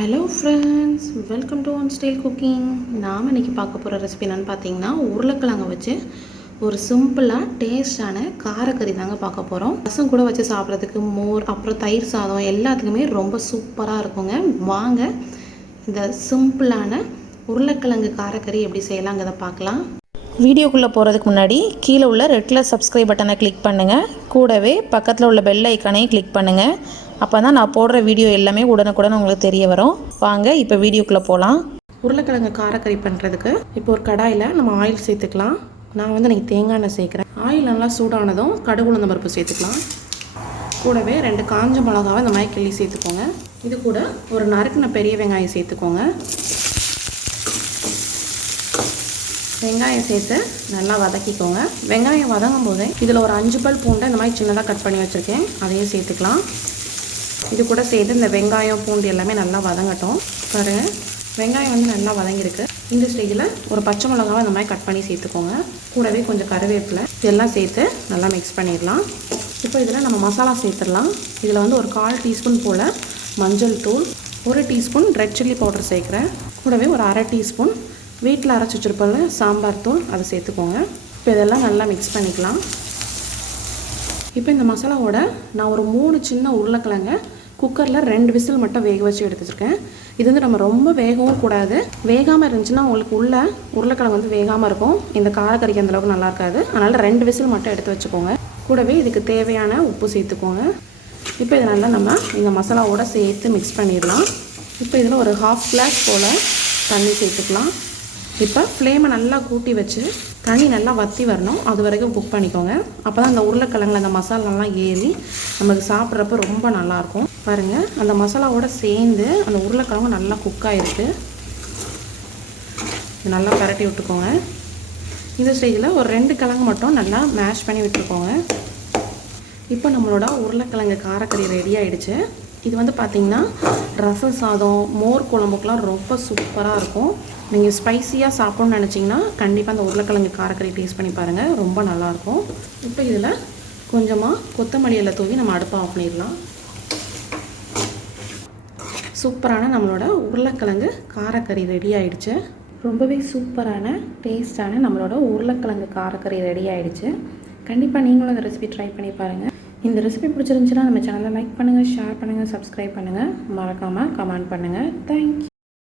Hello friends, welcome to one style cooking. நாம் இன்றைக்கி பார்க்க போகிற ரெசிபி என்னென்னு பார்த்தீங்கன்னா, உருளைக்கிழங்கு வச்சு ஒரு சிம்பிளாக டேஸ்டான காரக்கறி தாங்க பார்க்க போகிறோம். ரசம் கூட வச்சு சாப்பிட்றதுக்கு, மோர், அப்புறம் தயிர் சாதம் எல்லாத்துக்குமே ரொம்ப சூப்பராக இருக்குங்க. வாங்க இந்த சிம்பிளான உருளைக்கிழங்கு காரக்கறி எப்படி செய்யலாங்கிறத பார்க்கலாம். வீடியோக்குள்ளே போகிறதுக்கு முன்னாடி கீழே உள்ள ரெட் கலர் சப்ஸ்கிரைப் பட்டனை கிளிக் பண்ணுங்கள். கூடவே பக்கத்தில் உள்ள பெல் ஐக்கானையும் கிளிக் பண்ணுங்கள். அப்போ தான் நான் போடுற வீடியோ எல்லாமே உடனுக்குடன் உங்களுக்கு தெரிய வரும். வாங்க இப்போ வீடியோக்குள்ளே போகலாம். உருளைக்கிழங்கு காரக்கறி பண்ணுறதுக்கு இப்போ ஒரு கடாயில் நம்ம ஆயில் சேர்த்துக்கலாம். நான் இன்றைக்கி தேங்காய் எண்ணெய் சேர்க்குறேன். ஆயில் நல்லா சூடானதும் கடுகு உளுந்தம் பருப்பு சேர்த்துக்கலாம். கூடவே 2 காஞ்ச மிளகாவை இந்த மாதிரி கிள்ளி சேர்த்துக்கோங்க. இது கூட ஒரு நறுக்கின பெரிய வெங்காயம் சேர்த்துக்கோங்க. வெங்காயம் சேர்த்து நல்லா வதக்கிக்கோங்க. வெங்காயம் வதங்கும் போதே இதில் ஒரு 5 பல் பூண்டை இந்த மாதிரி சின்னதாக கட் பண்ணி வச்சுருக்கேன், அதையும் சேர்த்துக்கலாம். இது கூட சேர்த்து இந்த வெங்காயம் பூண்டு எல்லாமே நல்லா வதங்கட்டும். பாருங்கள், வெங்காயம் நல்லா வதங்கியிருக்கு. இந்த ஸ்டேஜில் ஒரு பச்சை மிளகாவை இந்த மாதிரி கட் பண்ணி சேர்த்துக்கோங்க. கூடவே கொஞ்சம் கருவேப்பிலை இதெல்லாம் சேர்த்து நல்லா மிக்ஸ் பண்ணிடலாம். இப்போ இதில் நம்ம மசாலா சேர்த்துடலாம். இதில் ஒரு 1/4 டீஸ்பூன் போல் மஞ்சள் தூள், 1 டீஸ்பூன் ரெட் சில்லி பவுடர் சேர்க்குறேன். கூடவே ஒரு 1/2 டீஸ்பூன் வீட்டில் அரைச்சி வச்சுருப்போம்ல சாம்பார் தூள், அதை சேர்த்துக்கோங்க. இப்போ இதெல்லாம் நல்லா மிக்ஸ் பண்ணிக்கலாம். இப்போ இந்த மசாலாவோட நான் ஒரு 3 சின்ன உருளைக்கிழங்க குக்கரில் 2 விசில் மட்டும் வேக வச்சு எடுத்து வச்சுருக்கேன். இது நம்ம ரொம்ப வேகவும் கூடாது. வேகாமல் இருந்துச்சுன்னா உங்களுக்கு உள்ள உருளைக்கிழங்கு வேகாமல் இருக்கும். இந்த காரக்கறிக்கு அந்தளவுக்கு நல்லா இருக்காது. அதனால் 2 விசில் மட்டும் எடுத்து வச்சுக்கோங்க. கூடவே இதுக்கு தேவையான உப்பு சேர்த்துக்கோங்க. இப்போ இதை நல்லா நம்ம இந்த மசாலாவோட சேர்த்து மிக்ஸ் பண்ணிடலாம். இப்போ இதில் ஒரு 1/2 கிளாஸ் போல் தண்ணி சேர்த்துக்கலாம். இப்போ ஃப்ளேமை நல்லா கூட்டி வச்சு தண்ணி நல்லா வற்றி வரணும், அது வரைக்கும் குக் பண்ணிக்கோங்க. அப்போ தான் அந்த உருளைக்கிழங்குல அந்த மசாலாலாம் ஏறி நமக்கு சாப்பிட்றப்ப ரொம்ப நல்லாயிருக்கும். பாருங்கள், அந்த மசாலாவோடு சேர்ந்து அந்த உருளைக்கிழங்கு நல்லா குக் ஆகிருக்கு. நல்லா பரட்டி விட்டுக்கோங்க. இந்த ஸ்டேஜில் ஒரு 2 கிழங்கு மட்டும் நல்லா மேஷ் பண்ணி விட்டுருக்கோங்க. இப்போ நம்மளோட உருளைக்கிழங்கு காரக்கறி ரெடி ஆகிடுச்சு. இது பார்த்திங்கன்னா ரசம் சாதம், மோர் குழம்புக்கெலாம் ரொம்ப சூப்பராக இருக்கும். நீங்கள் ஸ்பைஸியாக சாப்பிட்ணுன்னு நினச்சிங்கன்னா கண்டிப்பாக அந்த உருளைக்கிழங்கு காரக்கறி டேஸ்ட் பண்ணி பாருங்கள், ரொம்ப நல்லாயிருக்கும். இப்போ இதில் கொஞ்சமாக கொத்தமல்லி இலை தூவி நம்ம அடுப்பை ஆஃப் பண்ணிடலாம். சூப்பரான நம்மளோட உருளைக்கிழங்கு காரக்கறி ரெடி ஆகிடுச்சு. ரொம்பவே சூப்பரான டேஸ்டான நம்மளோட உருளைக்கிழங்கு காரக்கறி ரெடி ஆகிடுச்சு. கண்டிப்பாக நீங்களும் அந்த ரெசிபி ட்ரை பண்ணி பாருங்கள். இந்த ரெசிபி பிடிச்சிருந்துச்சுன்னா நம்ம சேனலை லைக் பண்ணுங்கள், ஷேர் பண்ணுங்கள், சப்ஸ்கிரைப் பண்ணுங்கள், மறக்காமல் கமெண்ட் பண்ணுங்கள். தேங்க்யூ.